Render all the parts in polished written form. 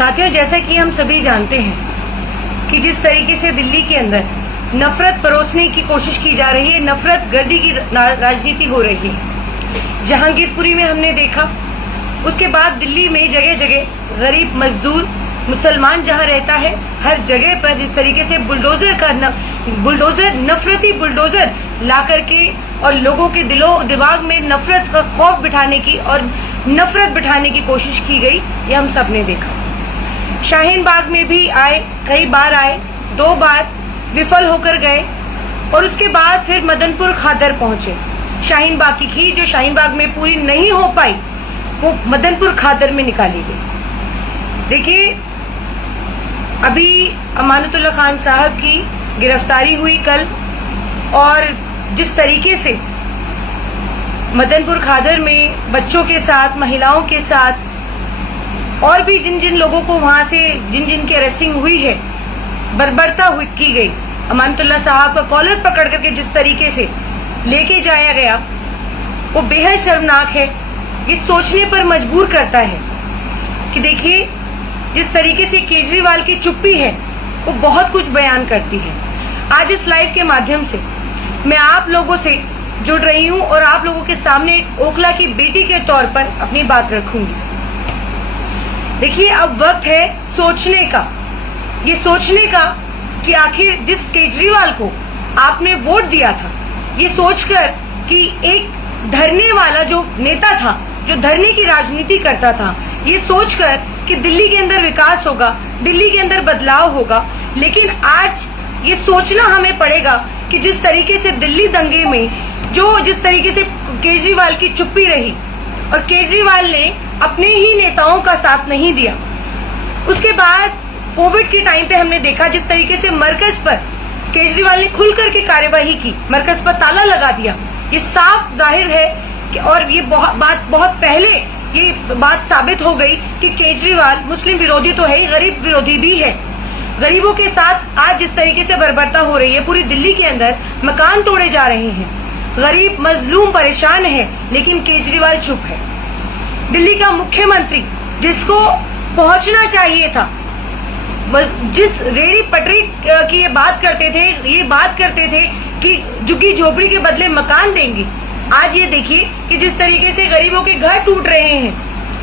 साथियों, जैसा कि हम सभी जानते हैं कि जिस तरीके से दिल्ली के अंदर नफरत परोसने की कोशिश की जा रही है, नफरत गर्दी की राजनीति हो रही है। जहांगीरपुरी में हमने देखा, उसके बाद दिल्ली में जगह जगह गरीब मजदूर मुसलमान जहां रहता है, हर जगह पर जिस तरीके से बुलडोजर नफरती बुलडोजर ला करके और लोगों के दिमाग में नफरत का खौफ बिठाने की और नफरत बिठाने की कोशिश की गई, ये हम सब ने देखा। शाहीन बाग में भी आए, कई बार आए, 2 बार विफल होकर गए और उसके बाद फिर मदनपुर खादर पहुंचे। शाहीन बाग की खीर जो शाहीन बाग में पूरी नहीं हो पाई, वो मदनपुर खादर में निकाली गई। देखिए, अभी अमानतुल्लाह खान साहब की गिरफ्तारी हुई कल, और जिस तरीके से मदनपुर खादर में बच्चों के साथ, महिलाओं के साथ और भी जिन जिन लोगों को वहां से जिन जिन की अरेस्टिंग हुई है, बर्बरता की गई, अमानतुल्लाह साहब का कॉलर पकड़ करके जिस तरीके से लेके जाया गया, वो बेहद शर्मनाक है। ये सोचने पर मजबूर करता है कि देखिए, जिस तरीके से केजरीवाल की चुप्पी है वो बहुत कुछ बयान करती है। आज इस लाइव के माध्यम से मैं आप लोगों से जुड़ रही हूं और आप लोगों के सामने एक ओखला की बेटी के तौर पर अपनी बात रखूंगी। देखिए, अब वक्त है सोचने का, ये सोचने का कि आखिर जिस केजरीवाल को आपने वोट दिया था, ये सोचकर कि एक धरने वाला जो नेता था, जो धरने की राजनीति करता था, ये सोचकर कि दिल्ली के अंदर विकास होगा, दिल्ली के अंदर बदलाव होगा, लेकिन आज ये सोचना हमें पड़ेगा कि जिस तरीके से दिल्ली दंगे में जिस तरीके से केजरीवाल की चुप्पी रही और केजरीवाल ने अपने ही नेताओं का साथ नहीं दिया। उसके बाद कोविड के टाइम पे हमने देखा जिस तरीके से मरकज पर केजरीवाल ने खुल करके कार्यवाही की, मरकज पर ताला लगा दिया। ये साफ जाहिर है कि, और ये बहुत पहले ये बात साबित हो गई कि केजरीवाल मुस्लिम विरोधी तो है ही, गरीब विरोधी भी है। गरीबों के साथ आज जिस तरीके से बर्बरता हो रही है, पूरी दिल्ली के अंदर मकान तोड़े जा रहे हैं, गरीब मजलूम परेशान है, लेकिन केजरीवाल चुप है। दिल्ली का मुख्यमंत्री जिसको पहुंचना चाहिए था, जिस रेडी पटरी की ये बात करते थे कि झुग्गी झोपड़ी के बदले मकान देंगे, आज ये देखिए कि जिस तरीके से गरीबों के घर टूट रहे हैं,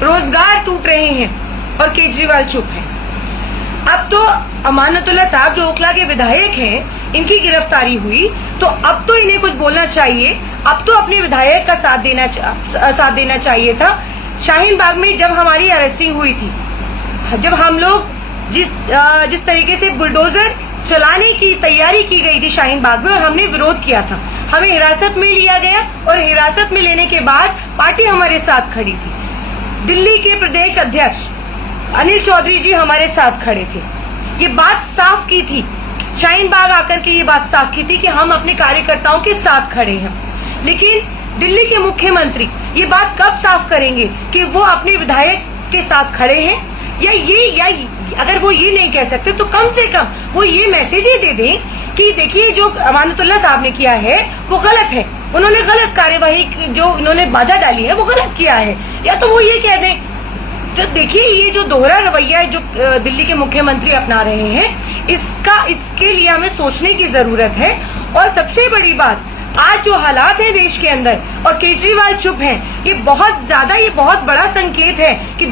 रोजगार टूट रहे हैं, और केजरीवाल चुप है। अब तो अमानतुल्लाह साहब जो ओखला के विधायक हैं, इनकी गिरफ्तारी हुई, तो अब तो इन्हें कुछ बोलना चाहिए, अब तो अपने विधायक का साथ देना चाहिए था। शाहीन बाग में जब हमारी अरेस्टिंग हुई थी, जब हम लोग जिस तरीके से बुलडोजर चलाने की तैयारी की गई थी शाहीन बाग में, और हमने विरोध किया था, हमें हिरासत में लिया गया, और हिरासत में लेने के बाद पार्टी हमारे साथ खड़ी थी। दिल्ली के प्रदेश अध्यक्ष अनिल चौधरी जी हमारे साथ खड़े थे। ये बात साफ की थी, शाहीन बाग आकर के ये बात साफ की थी कि हम अपने कार्यकर्ताओं के साथ खड़े हैं। लेकिन दिल्ली के मुख्यमंत्री ये बात कब साफ करेंगे कि वो अपने विधायक के साथ खड़े हैं, या अगर वो ये नहीं कह सकते तो कम से कम वो ये मैसेज ही दे दें कि देखिए, जो अमानतुल्लाह साहब ने किया है वो गलत है, उन्होंने गलत कार्यवाही, जो उन्होंने बाधा डाली है वो गलत किया है। या तो वो ये कह दें। तो देखिए, ये जो दोहरा रवैया है जो दिल्ली के मुख्यमंत्री अपना रहे हैं, इसके लिए हमें सोचने की जरूरत है। और सबसे बड़ी बात, आज जो हालात है देश के अंदर और केजरीवाल चुप हैं, ये बहुत बड़ा संकेत है कि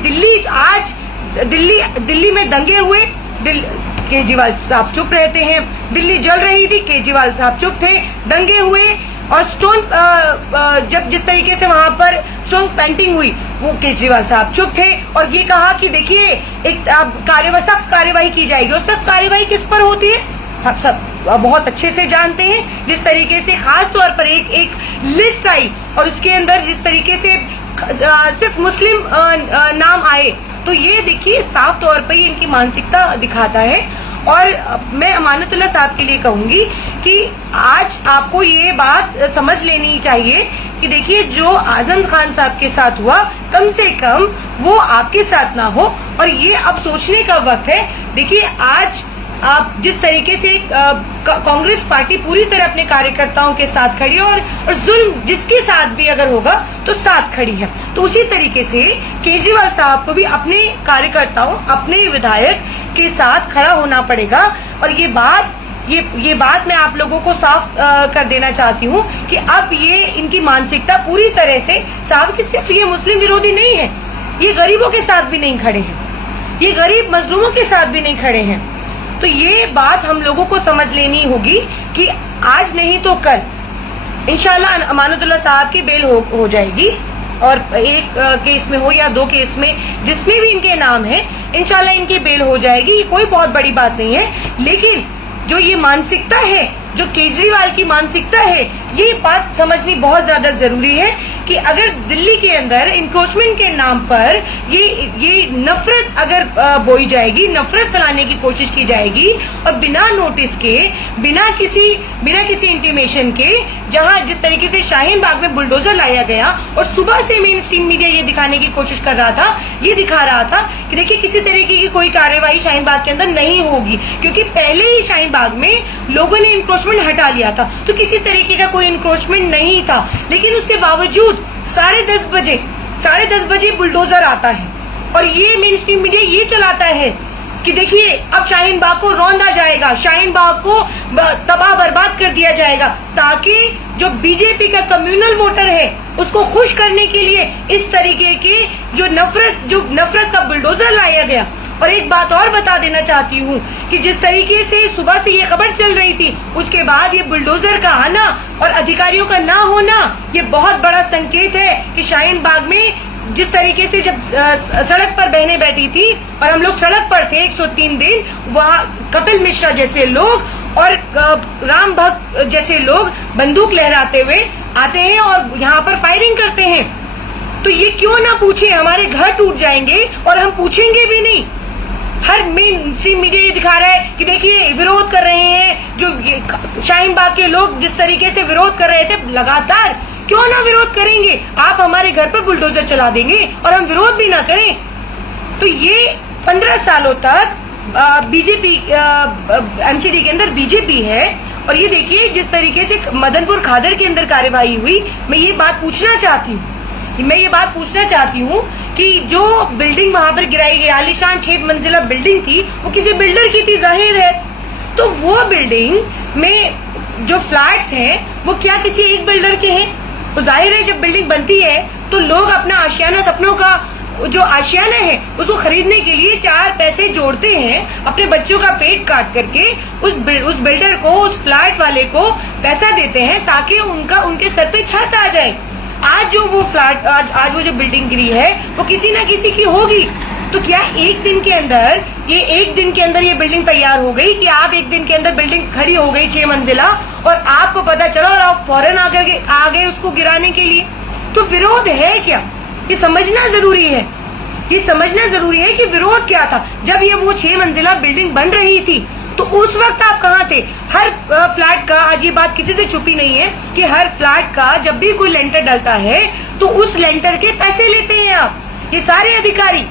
दिल्ली में दंगे हुए, केजरीवाल साहब चुप रहते हैं। दिल्ली जल रही थी, केजरीवाल साहब चुप थे। दंगे हुए और जब जिस तरीके से वहां पर स्टोन पेंटिंग हुई, वो केजरीवाल साहब चुप थे और ये कहा कि देखिए, एक सख्त कार्यवाही की जाएगी। और सख्त कार्यवाही किस पर होती है हम सब बहुत अच्छे से जानते हैं। जिस तरीके से खास तौर पर एक लिस्ट आई और उसके अंदर जिस तरीके से सिर्फ मुस्लिम नाम आए, तो ये देखिए साफ तौर पर ये इनकी मानसिकता दिखाता है। और मैं अमानतुल्लाह साहब के लिए कहूंगी कि आज आपको ये बात समझ लेनी चाहिए कि देखिए, जो आजम खान साहब के साथ हुआ, कम से कम वो आपके साथ ना हो। और ये अब सोचने का वक्त है। देखिए, आज आप जिस तरीके से कांग्रेस पार्टी पूरी तरह अपने कार्यकर्ताओं के साथ खड़ी है और जुल्म जिसके साथ भी अगर होगा तो साथ खड़ी है, तो उसी तरीके से केजरीवाल साहब को भी अपने कार्यकर्ताओं, अपने विधायक के साथ खड़ा होना पड़ेगा। और ये बात मैं आप लोगों को साफ कर देना चाहती हूँ कि अब ये इनकी मानसिकता पूरी तरह से साफ कि सिर्फ ये मुस्लिम विरोधी नहीं है, ये गरीबों के साथ भी नहीं खड़े हैं, ये गरीब मजलूमों के साथ भी नहीं खड़े हैं। तो ये बात हम लोगों को समझ लेनी होगी कि आज नहीं तो कल इंशाल्लाह अमानतुल्लाह साहब की बेल हो जाएगी, और एक केस में हो या 2 केस में जिसमें भी इनके नाम है इंशाल्लाह इनकी बेल हो जाएगी। ये कोई बहुत बड़ी बात नहीं है, लेकिन जो ये मानसिकता है, जो केजरीवाल की मानसिकता है, ये बात समझनी बहुत ज्यादा जरूरी है कि अगर दिल्ली के अंदर इंक्रोचमेंट के नाम पर ये नफरत अगर बोई जाएगी, नफरत फैलाने की कोशिश की जाएगी और बिना नोटिस के, बिना किसी इंटीमेशन के, जहां जिस तरीके से शाहीन बाग में बुलडोजर लाया गया और सुबह से मेन स्ट्रीम मीडिया ये दिखाने की कोशिश कर रहा था, ये दिखा रहा था कि देखिए किसी तरीके की कोई कार्यवाही शाहीन बाग के अंदर नहीं होगी, क्योंकि पहले ही शाहीन बाग में लोगों ने इंक्रोचमेंट हटा लिया था, तो किसी तरीके का कोई इंक्रोचमेंट नहीं था। लेकिन उसके बावजूद 10:30 बजे बुलडोजर आता है और ये मेन स्ट्रीम मीडिया ये चलाता है कि देखिए अब शाहीन बाग को रौंदा जाएगा, शाहीन बाग को तबाह बर्बाद कर दिया जाएगा, ताकि जो बीजेपी का कम्युनल वोटर है उसको खुश करने के लिए इस तरीके की जो नफरत का बुलडोजर लाया गया। और एक बात और बता देना चाहती हूँ कि जिस तरीके से सुबह से ये खबर चल रही थी, उसके बाद ये बुलडोजर का आना और अधिकारियों का ना होना, ये बहुत बड़ा संकेत है कि शाहीन बाग में जिस तरीके से जब सड़क पर बहनें बैठी थी और हम लोग सड़क पर थे 103 दिन, वहाँ कपिल मिश्रा जैसे लोग और राम भक्त जैसे लोग बंदूक लहराते हुए आते हैं और यहाँ पर फायरिंग करते हैं, तो ये क्यों ना पूछे, हमारे घर टूट जाएंगे और हम पूछेंगे भी नहीं। हर मेन स्ट्रीम मीडिया ये दिखा रहा है कि देखिए विरोध कर रहे हैं, जो शाहीन बाग के लोग जिस तरीके से विरोध कर रहे थे लगातार, क्यों ना विरोध करेंगे, आप हमारे घर पर बुलडोजर चला देंगे और हम विरोध भी ना करें। तो ये 15 सालों तक बीजेपी एमसीडी के अंदर बीजेपी है, और ये देखिए जिस तरीके से मदनपुर खादर के अंदर कार्यवाही हुई। मैं ये बात पूछना चाहती हूँ कि जो बिल्डिंग वहां पर गिराई गई, आलीशान 6 मंजिला बिल्डिंग थी, वो किसी बिल्डर की थी, जाहिर है। तो वो बिल्डिंग में जो फ्लैट्स हैं वो क्या किसी एक बिल्डर के हैं? तो जाहिर है जब बिल्डिंग बनती है तो लोग अपना आशियाना, सपनों का जो आशियाना है उसको खरीदने के लिए 4 पैसे जोड़ते हैं, अपने बच्चों का पेट काट करके उस बिल्डर को, उस फ्लैट वाले को पैसा देते हैं ताकि उनके सर पे छत आ जाए। आज जो वो फ्लैट, आज वो जो बिल्डिंग गिरी है वो किसी ना किसी की होगी। तो क्या एक दिन के अंदर ये बिल्डिंग तैयार हो गई कि आप एक दिन के अंदर बिल्डिंग खड़ी हो गई 6 मंजिला और आपको पता चला और आप फौरन आ गए उसको गिराने के लिए? तो विरोध है क्या, ये समझना जरूरी है। कि विरोध क्या था। जब ये वो 6 मंजिला बिल्डिंग बन रही थी तो उस वक्त आप कहाँ थे? हर फ्लैट का, आज ये बात किसी से छुपी नहीं है कि हर फ्लैट का जब भी कोई लेंटर डलता है तो उस लेंटर के पैसे लेते हैं आप, ये सारे अधिकारी।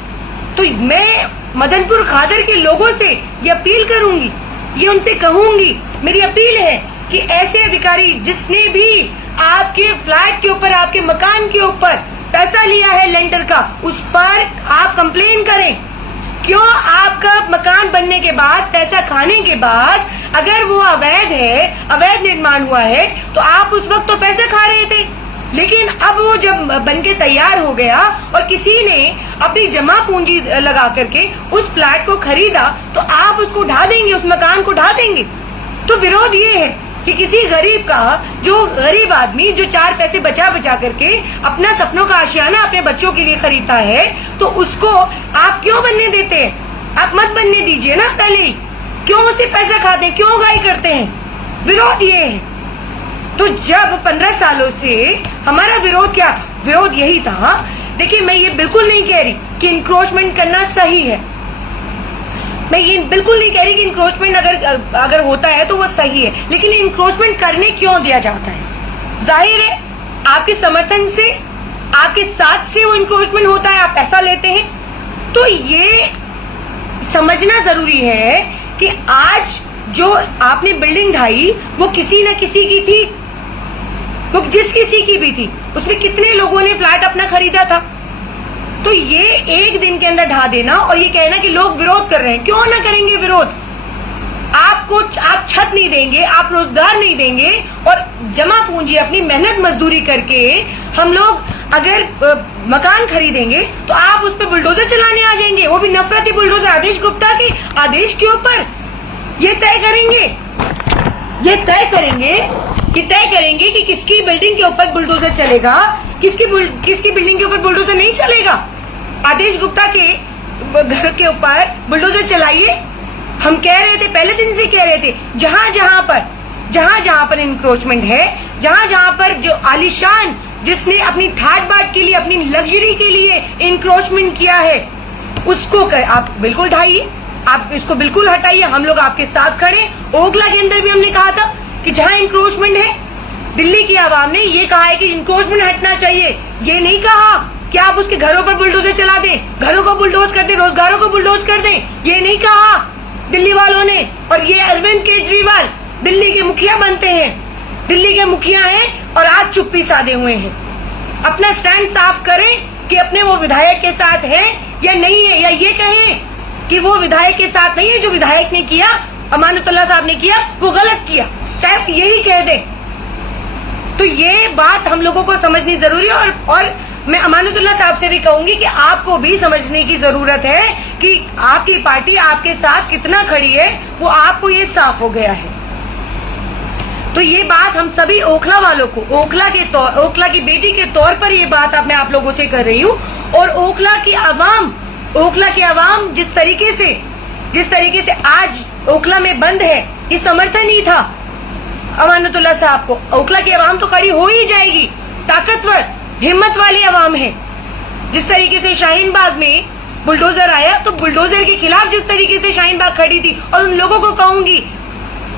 तो मैं मदनपुर खादर के लोगों से ये अपील करूंगी, ये उनसे कहूंगी, मेरी अपील है कि ऐसे अधिकारी जिसने भी आपके फ्लैट के ऊपर, आपके मकान के ऊपर पैसा लिया है लेंटर का, उस पर आप कंप्लेन करें। क्यों आपका मकान बनने के बाद, पैसा खाने के बाद, अगर वो अवैध है, अवैध निर्माण हुआ है, तो आप उस वक्त तो पैसे खा रहे थे, लेकिन अब वो जब बनके तैयार हो गया और किसी ने अपनी जमा पूंजी लगा करके उस फ्लैट को खरीदा, तो आप उसको ढा देंगे, उस मकान को ढा देंगे। तो विरोध ये है कि किसी गरीब का, जो गरीब आदमी जो 4 पैसे बचा करके अपना सपनों का आशियाना अपने बच्चों के लिए खरीदता है, तो उसको आप क्यों बनने देते हैं? आप मत बनने दीजिए ना पहले ही। क्यों उसे पैसा खाते हैं, क्यों गाय करते हैं? विरोध ये है। तो जब 15 सालों से हमारा विरोध क्या था? विरोध यही था। देखिए, मैं ये बिल्कुल नहीं कह रही कि इंक्रोचमेंट करना सही है, मैं ये बिल्कुल नहीं कह रही कि इंक्रोचमेंट अगर होता है तो वो सही है, लेकिन इंक्रोचमेंट करने क्यों दिया जाता है? जाहिर है आपके समर्थन से, आपके साथ से वो इंक्रोचमेंट होता है, आप पैसा लेते हैं। तो ये समझना जरूरी है कि आज जो आपने बिल्डिंग ढाई वो किसी न किसी की थी, वो जिस किसी की भी थी, उसमें कितने लोगों ने फ्लैट अपना खरीदा था। तो ये एक दिन के अंदर ढा देना और ये कहना कि लोग विरोध कर रहे हैं, क्यों ना करेंगे विरोध? आप छत नहीं देंगे, आप रोजगार नहीं देंगे और जमा पूंजी अपनी मेहनत मजदूरी करके हम लोग अगर मकान खरीदेंगे तो आप उस पर बुलडोजर चलाने आ जाएंगे, वो भी नफरती बुलडोजर आदेश गुप्ता के आदेश के ऊपर। ये तय करेंगे कि किसकी बिल्डिंग के ऊपर बुलडोजर चलेगा, किसकी बिल्डिंग के ऊपर बुलडोजर नहीं चलेगा। आदेश गुप्ता के घर के ऊपर बुलडोजर चलाइए। हम कह रहे थे, पहले दिन से कह रहे थे, जहां जहां पर इंक्रोचमेंट है, जहां पर जो आलिशान जिसने अपनी ठाट बाट के लिए, अपनी लग्जरी के लिए इंक्रोचमेंट किया है, उसको आप बिल्कुल ढाइए, आप इसको बिल्कुल हटाइए। हम लोग आपके साथ खड़े। ओखला के अंदर भी हमने कहा था कि जहां इंक्रोचमेंट है, दिल्ली की आवाम ने ये कहा है कि इंक्रोचमेंट हटना चाहिए। ये नहीं कहा कि आप उसके घरों पर बुलडोजर चला दें, घरों को बुलडोज कर दें, रोजगारों को बुलडोज कर दें। ये नहीं कहा दिल्ली वालों ने। और ये अरविंद केजरीवाल दिल्ली के मुखिया बनते हैं, दिल्ली के मुखिया हैं और आज चुप्पी साधे हुए हैं। अपना स्टैंड साफ करें कि अपने वो विधायक के साथ है या नहीं है, या ये कहें कि वो विधायक के साथ नहीं है, जो विधायक ने किया, अमानतुल्लाह साहब ने किया, वो गलत किया, चाहे यही कह दे। तो ये बात हम लोगों को समझनी जरूरी है। और मैं अमानतुल्लाह साहब से भी कहूंगी कि आपको भी समझने की जरूरत है कि आपकी पार्टी आपके साथ कितना खड़ी है, वो आपको ये साफ हो गया है। तो ये बात हम सभी ओखला वालों को, ओखला की बेटी के तौर पर ये बात मैं आप लोगों से कर रही हूँ। और ओखला की आवाम जिस तरीके से आज ओखला में बंद है, ये समर्थन ही था अमानतुल्लाह साहब को। ओखला की आवाम तो खड़ी हो ही जाएगी, ताकतवर हिम्मत वाली आवाम है। जिस तरीके से शाहीन बाग में बुलडोजर आया, तो बुलडोजर के खिलाफ जिस तरीके से शाहीन बाग खड़ी थी, और उन लोगों को कहूंगी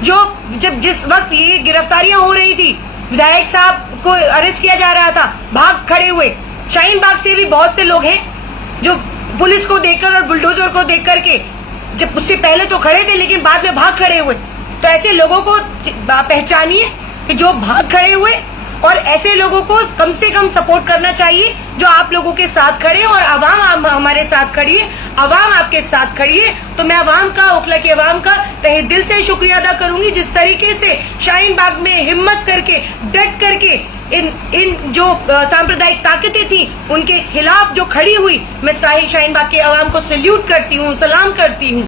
जिस वक्त ये गिरफ्तारियां हो रही थी, विधायक साहब को अरेस्ट किया जा रहा था, भाग खड़े हुए। शाहीन बाग से भी बहुत से लोग हैं जो पुलिस को देखकर और बुलडोजर को देख करके, जब उससे पहले तो खड़े थे लेकिन बाद में भाग खड़े हुए। तो ऐसे लोगों को पहचानिए कि जो भाग खड़े हुए, और ऐसे लोगों को कम से कम सपोर्ट करना चाहिए जो आप लोगों के साथ खड़े हैं। और आवाम हमारे साथ खड़ी है, आवाम आपके साथ खड़ी है। तो मैं आवाम का, ओखला की आवाम का तहे दिल से शुक्रिया अदा करूंगी, जिस तरीके से शाहीन बाग में हिम्मत करके, डट करके इन जो सांप्रदायिक ताकतें थी उनके खिलाफ जो खड़ी हुई। मैं शाहीन बाग के आवाम को सैल्यूट करती हूँ, सलाम करती हूँ।